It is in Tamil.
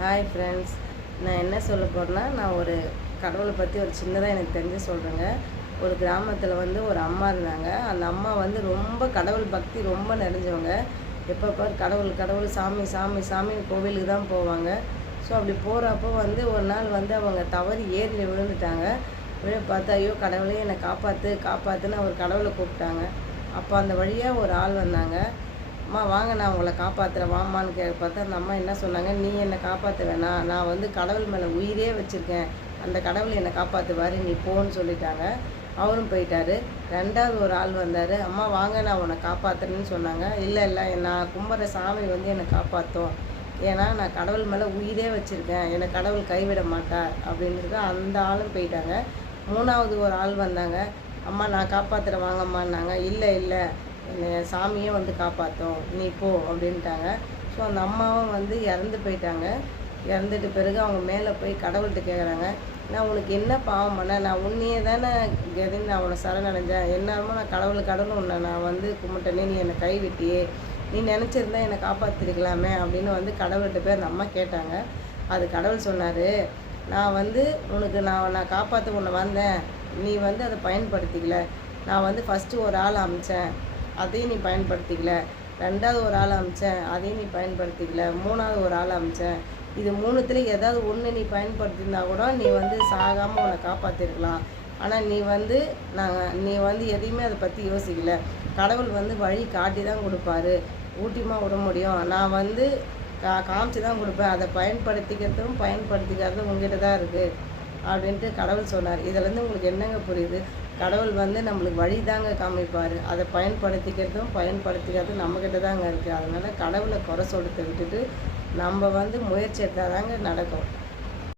ஹாய் ஃப்ரெண்ட்ஸ், நான் என்ன சொல்ல போகிறேன்னா, நான் ஒரு கடவுளை பற்றி ஒரு சின்னதாக எனக்கு தெரிஞ்சு சொல்கிறேங்க. ஒரு கிராமத்தில் வந்து ஒரு அம்மா இருந்தாங்க. அந்த அம்மா வந்து ரொம்ப கடவுள் பக்தி ரொம்ப நிறைஞ்சவங்க. எப்போ பாரு கடவுள் கடவுள் சாமி சாமி சாமின்னு கோவிலுக்கு தான் போவாங்க. ஸோ அப்படி போகிறப்போ வந்து ஒரு நாள் வந்து அவங்க தவறி ஏரியில் விழுந்துட்டாங்க. பார்த்தா ஐயோ கடவுளே என்னை காப்பாற்று காப்பாற்றுன்னு அவர் கடவுளை கூப்பிட்டாங்க. அப்போ அந்த வழியாக ஒரு ஆள் வந்தாங்க. அம்மா வாங்க நான் உங்களை காப்பாற்றுறேன் வாம்மான்னு பார்த்தா அந்த அம்மா என்ன சொன்னாங்க, நீ என்னை காப்பாற்ற வேணாம், நான் வந்து கடவுள் மேலே உயிரே வச்சுருக்கேன், அந்த கடவுள் என்னை காப்பாற்றுவார், நீ போன்னு சொல்லிட்டாங்க. அவரும் போயிட்டார். ரெண்டாவது ஒரு ஆள் வந்தார். அம்மா வாங்க நான் உன்னை காப்பாற்றுறேன்னு சொன்னாங்க. இல்லை இல்லை நான் கும்பிட்ற சாமி வந்து என்னை காப்பாற்றும், ஏன்னா நான் கடவுள் மேலே உயிரே வச்சுருக்கேன், என்னை கடவுள் கைவிட மாட்டார் அப்படின்றது அந்த ஆளும் போயிட்டாங்க. மூணாவது ஒரு ஆள் வந்தாங்க. அம்மா நான் காப்பாற்றுறேன் வாங்கம்மான்னாங்க. இல்லை இல்லை என்னை சாமியே வந்து காப்பாற்றும், நீ போ அப்படின்ட்டாங்க. ஸோ அந்த அம்மாவும் வந்து இறந்து போயிட்டாங்க. இறந்துட்டு பிறகு அவங்க மேலே போய் கடவுள்கிட்ட கேட்குறாங்க, நான் உனக்கு என்ன பாவம் பண்ணேன், நான் உன்னையே தானே கெதின்னு நான் உன்னை சரணடைஞ்சேன், என்னாலுமோ நான் கடவுள் உன்னை நான் வந்து கும்பிட்டேனே, நீ என்னை கைவிட்டியே, நீ நினச்சிருந்தா என்னை காப்பாற்றிருக்கலாமே அப்படின்னு வந்து கடவுள்கிட்ட போய் அந்த அம்மா கேட்டாங்க. அது கடவுள் சொன்னார், நான் வந்து உனக்கு நான் காப்பாற்ற உன்னை வந்தேன், நீ வந்து அதை பயன்படுத்திக்கல. நான் வந்து ஃபஸ்ட்டு ஒரு ஆள் அமிச்சேன், அதையும் நீ பயன்படுத்திக்கல. ரெண்டாவது ஒரு ஆள் அமிச்சேன், அதையும் நீ பயன்படுத்திக்கல. மூணாவது ஒரு ஆள் அமிச்சேன், இது மூணுத்துல ஏதாவது ஒன்று நீ பயன்படுத்தியிருந்தா கூட நீ வந்து சாகாமல் உன்னை காப்பாற்றிருக்கலாம். ஆனால் நீ வந்து எதையுமே அதை பற்றி யோசிக்கல. கடவுள் வந்து வழி காட்டி தான் கொடுப்பாரு, ஊட்டிமா விட முடியும், நான் வந்து காமிச்சு தான் கொடுப்பேன், அதை பயன்படுத்திக்கிறதும் பயன்படுத்திக்கிறதும் உங்ககிட்ட தான் இருக்குது அப்படின்ட்டு கடவுள் சொன்னார். இதுலேருந்து உங்களுக்கு என்னங்க புரியுது? கடவுள் வந்து நம்மளுக்கு வழி தாங்க காமிப்பார், அதை பயன்படுத்திக்கிறதும் நம்மக்கிட்ட தாங்க இருக்குது. அதனால் கடவுளை குறை சொல்லிட்டு விட்டுட்டு நம்ம வந்து முயற்சி எடுத்தால் தாங்க நடக்கும்.